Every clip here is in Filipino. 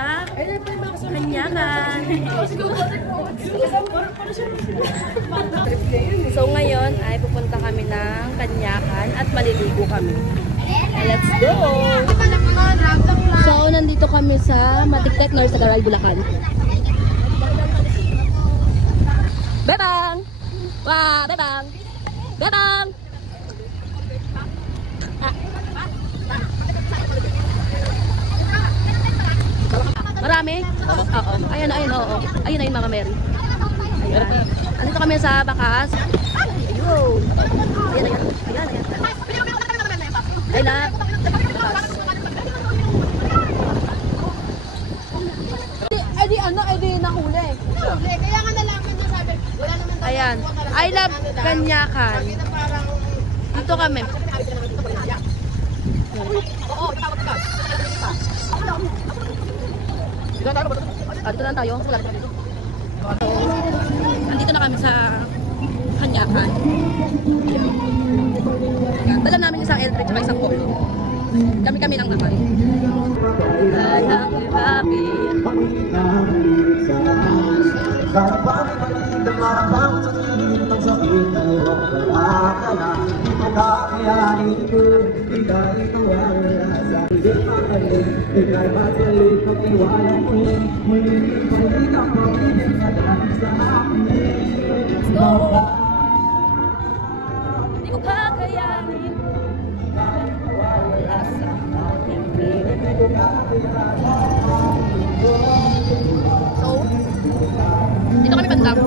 sa Kanyakan. So ngayon ay pupunta kami ng Kanyakan at maliligo kami. Let's go! So nandito kami sa Matiktek North Sagaray, Bulacan. Bebang! Wah, bebang! Bebang! Marami? Oo. Ayan, oo. Ayun, mga Mary. Ayan. Andito kami sa Bakas. Ayun. Ayan. Ayun na. Edi nahuli. Kaya nga nalaman niya sabi, wala naman. Ayan. I love Kanyakan. Dito kami. Oo, tawag ka. Dito lang tayo. Andito na kami sa Kanyakan. Dala namin isang electric at isang polo. Kami lang naman. Happy. Di ko kakayanin. So, dito kami bandang.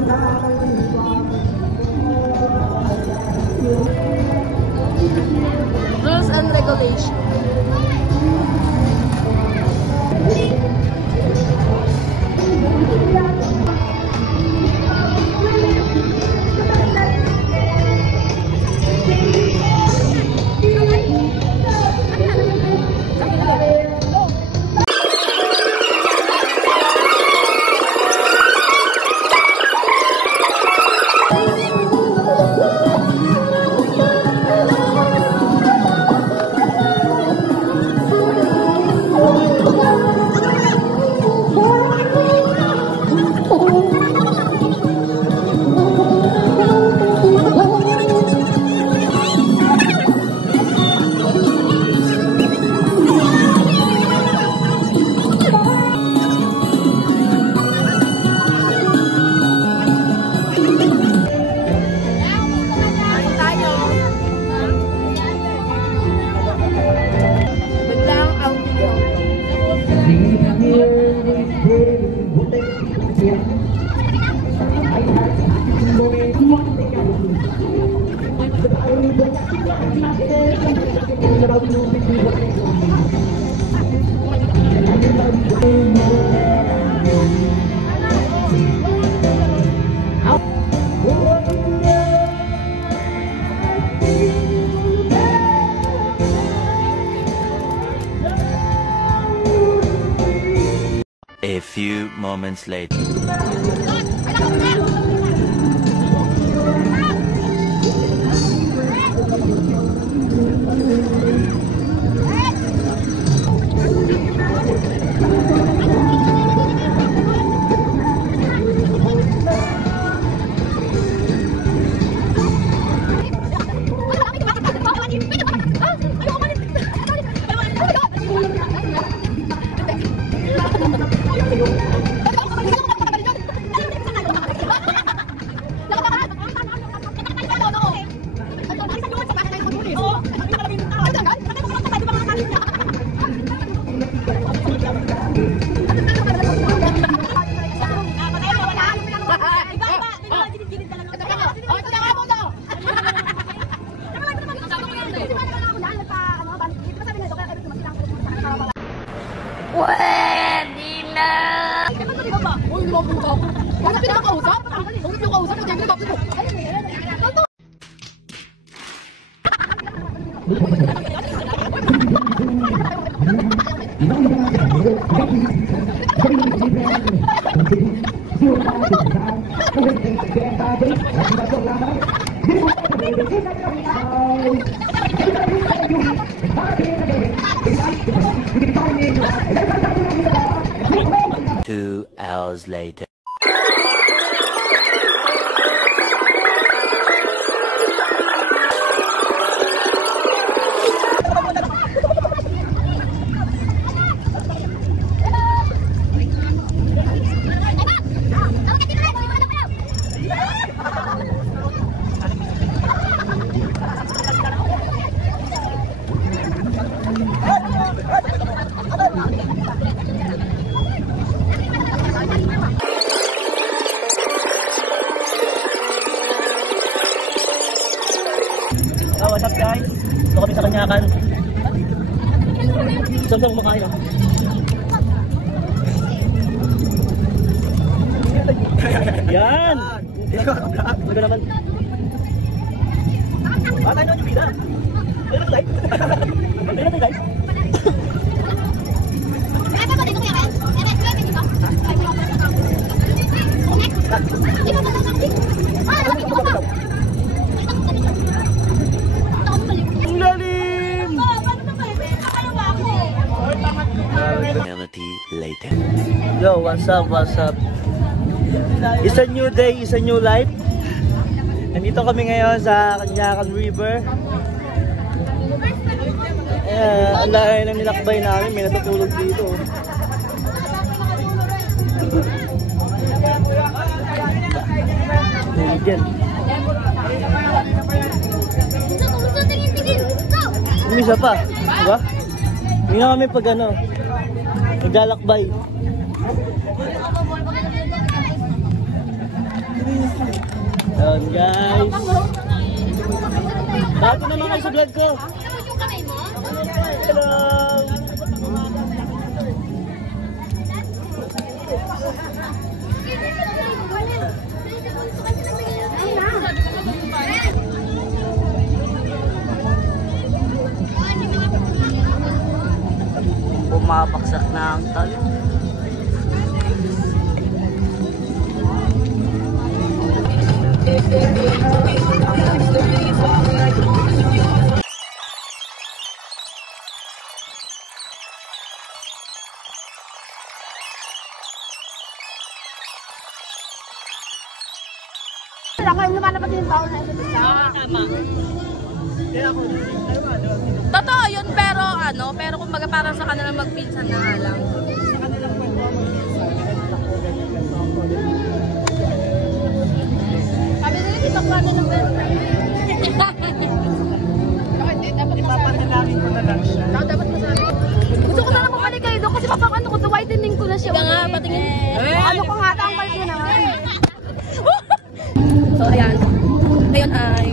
Rules and regulations. A few moments later. Pwede na! 2 hours later. Oh, what's up guys? Ito kami sa Kanyakan. Saan ba kumakain ah? Yan! Baga naman. Ah, tayo yung pila. Tayo na tayo. Tayo na tayo. Ang lalim! Eternity later. Yo, what's up, what's up? It's a new day, it's a new life. Nandito kami ngayon sa Kanyakan River. Ang layo ng nilakbay namin, may natutulog dito. Tulog yan. Umisa pa, diba? Hindi na kami pag ano, naglalakbay. Ayan guys. Bago naman kayo sa vlog ko. Hello. Bumabaksak na ang talo. Kaya lumalabas yung tao na ito. Tama. Totoo yun, pero kumbaga parang sa kanila magpinsan na nga lang. Sabi nila, di ba plano ng best friend? Dapat Ipapanalangin ko na lang siya. dapat masabi. Gusto ko na lang bumalik kayo doon kasi papakano ko, whitening ko na siya. Kaya nga, patingin. Ano ko nga tangkal ko naman. So, ayan. Ngayon ay,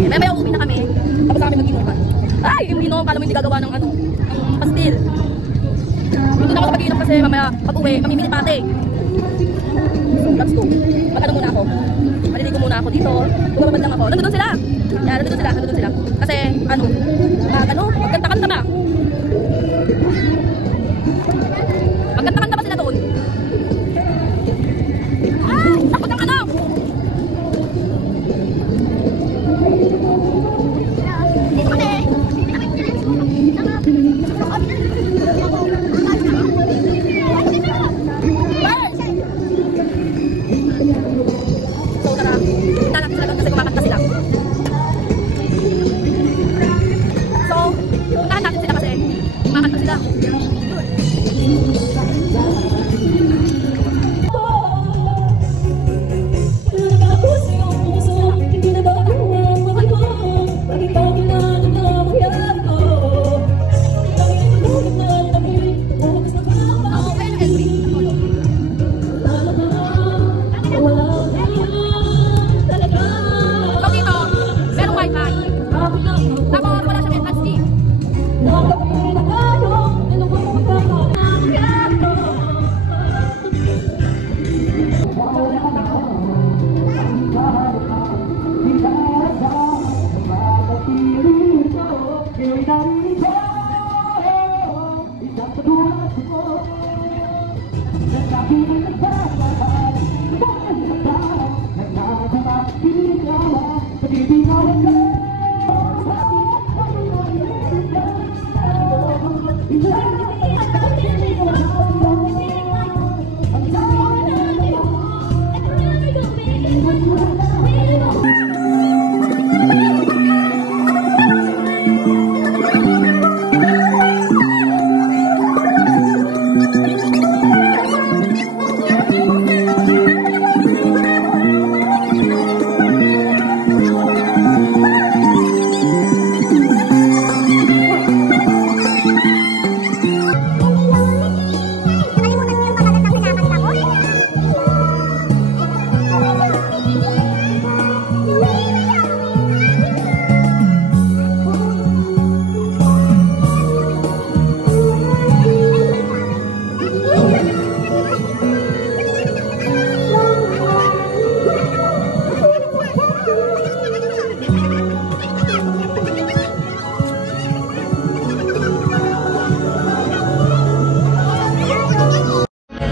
may uuwi na kami. Tapos kami mag-inuman. Ay, yung inom, kala mo hindi gagawa ng ng pastil. Dito na ako sa pag-inom kasi mamaya pag-uwi, mamimili pate. Let's go. Mag-ano muna ako. Maliligo muna ako dito. Bumabad lang ako. Nandun sila. Yan, nandun sila. Kasi, magkanta-kanta ba? Magkanta-kanta ba sila doon? Ay, takot ang ano! So, tara. Kita natin sila doon kasi kumakanta sila. So, puntahan natin sila kasi kumakanta sila.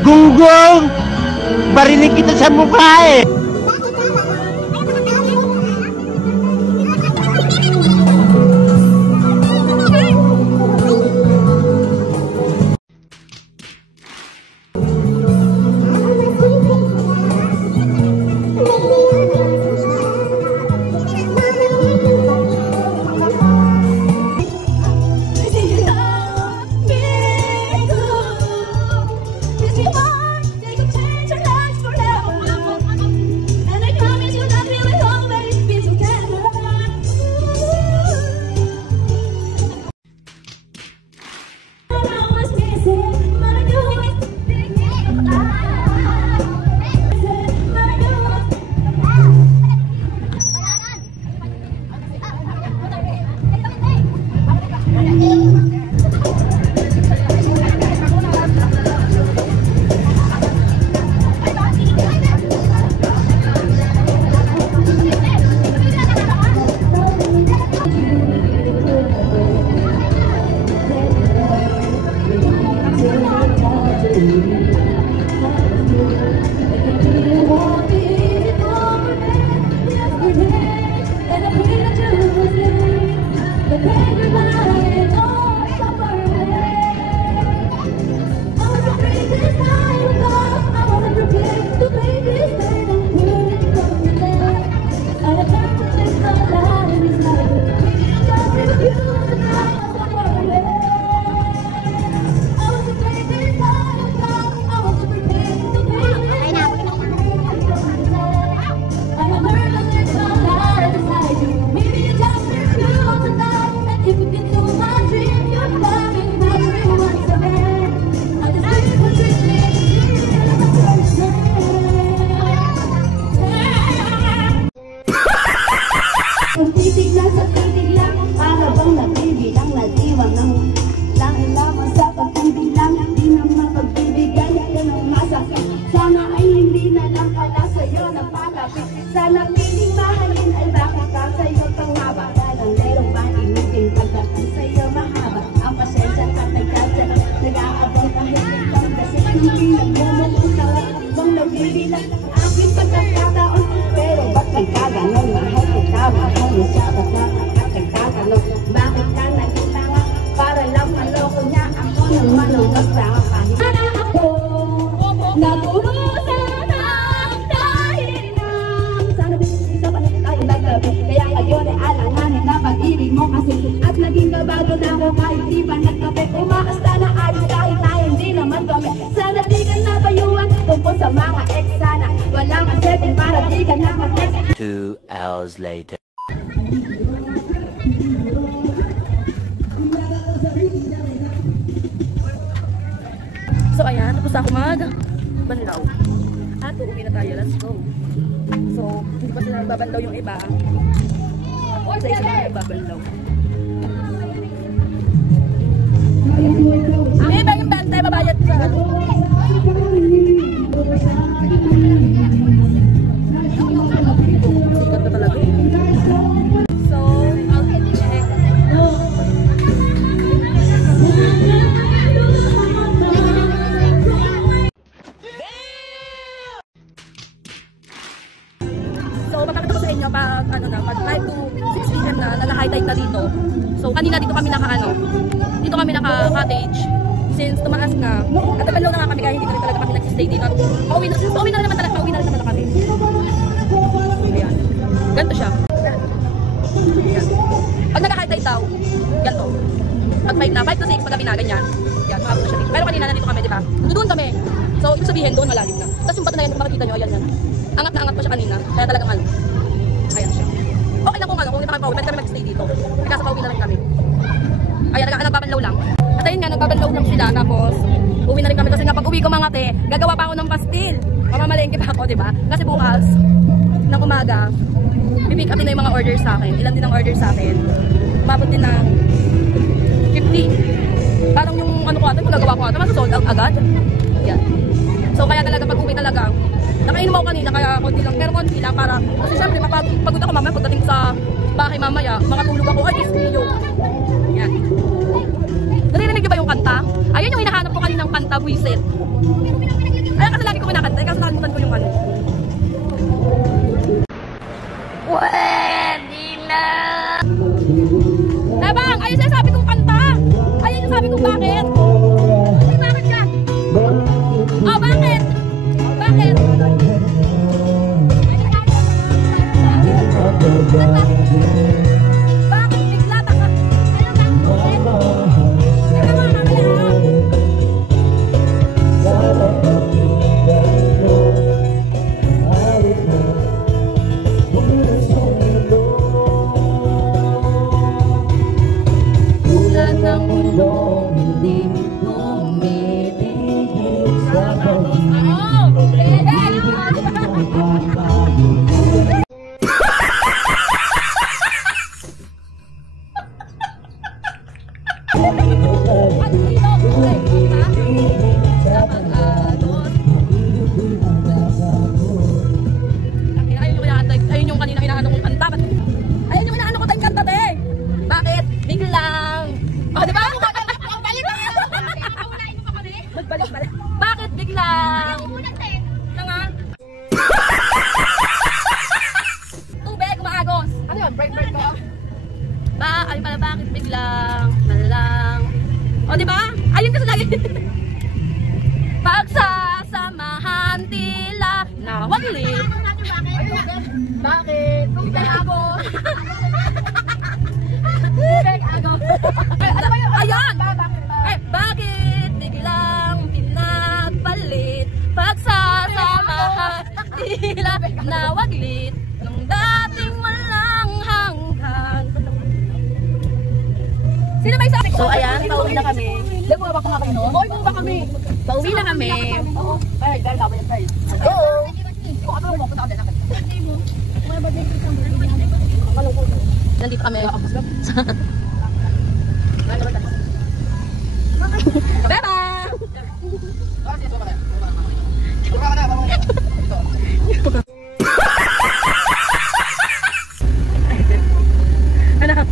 Gunggong! Barinig kita sa mukha eh! At naging kabado na ako kahit di pa nagkape. Umaasta na ayos kahit na hindi naman kami. Sana di ka napayuan tungkol sa mga ex. Sana walang accepting para di ka na mag-ex. 2 hours later. So ayan, tapos ako mag-banlaw. At uuwi na tayo, let's go. So, hindi pa sila nagbabanlaw yung iba. Sa isa na nagbabanlaw. Ay, ba yung bente, babayad ka. Sikat na talaga. So, I'll check. So, papakita ko sa inyo pag, pag 5 to 6 p.m. na naka-high tide na dito. So, kanina dito kami dito kami naka-cottage. Since tumaas na, at nagbanlaw na nga kami, kaya hindi na talaga kami nag-stay dito. Pauwi na rin naman na kami. Ayan. Ganito siya. Ayan. Pag naka-high tide daw, ganito. Pag 5 to 6, pag gabi na, ganyan. Yan, makapos na siya dito. Pero kanina nandito kami, di ba? Doon kami. So, ibig sabihin, doon malalim na. Tapos yung bato na yan, kung makikita nyo, ayan yan. Angat na angat pa siya kanina, kaya talagang ayan siya. Okay na kung kung hindi pa kami pauwi, pwede kami mag-stay dito. Kasi pauwi na rin kami. Ayan, nagbabanlaw lang. At ayun nga, nagbabanlaw lang sila, tapos uwi na rin kami kasi nga pag uwi ko mga te, gagawa pa ako ng pastil. Mamamalengke pa ako, diba? Kasi bukas, ng umaga, pipick up din na yung mga orders sa akin. Ilan din ang orders sa akin. Mabot din ng 50. Parang yung ano ko ata, magagawa ko ata, masosold out agad. Yan. So kaya talaga pag uwi talaga, nakainom ako kanina kaya konti lang, pero konti lang para, kasi syempre pagod ako mamaya, pagdating sa bahay mamaya, makatulog ako, ay Dios. Yan. Narinig niyo ba yung kanta? Ayun yung hinahanap ko kaninang kanta, buisit. waglit. Bakit? Tubig ako. Ano ba yun? Ayan! Bakit biglang pinagpalit pagsasamahan tila na waglit nung dating walang hanggan. Sino ba isa? So ayan, pauwi na kami. Bumaba ka nga kayo, no? Hoy, bumaba kami. Pauwi na kami. Ay, dahil ako yan, guys. Go! Nandito kami. Bye-bye! Ano?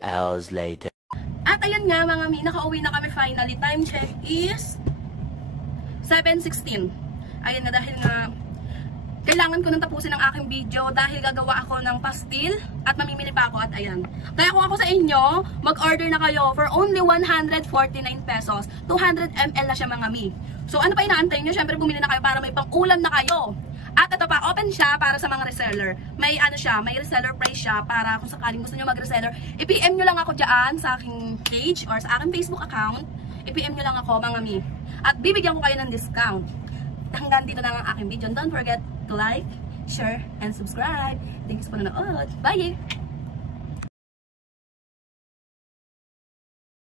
Hours later. At ayan nga mga mi, nakauwi na kami finally. Time check is 7:16. Ayan nga, dahil nga kailangan ko nang tapusin ang aking video dahil gagawa ako ng pastil at mamimili pa ako at ayan. Kaya kung ako sa inyo, mag-order na kayo for only 149 pesos. 200 ml na siya mga mi. So ano pa inaantay nyo? Syempre bumili na kayo para may pang-ulam na kayo. At ito pa, open siya para sa mga reseller. May ano siya, may reseller price siya para kung sakaling gusto nyo mag-reseller, i-PM nyo lang ako dyan sa aking page or sa aking Facebook account. I-PM nyo lang ako mga mi. At bibigyan ko kayo ng discount. Hanggang dito na ang aking video. Don't forget to like, share, and subscribe. Thank you sa panonood. Bye!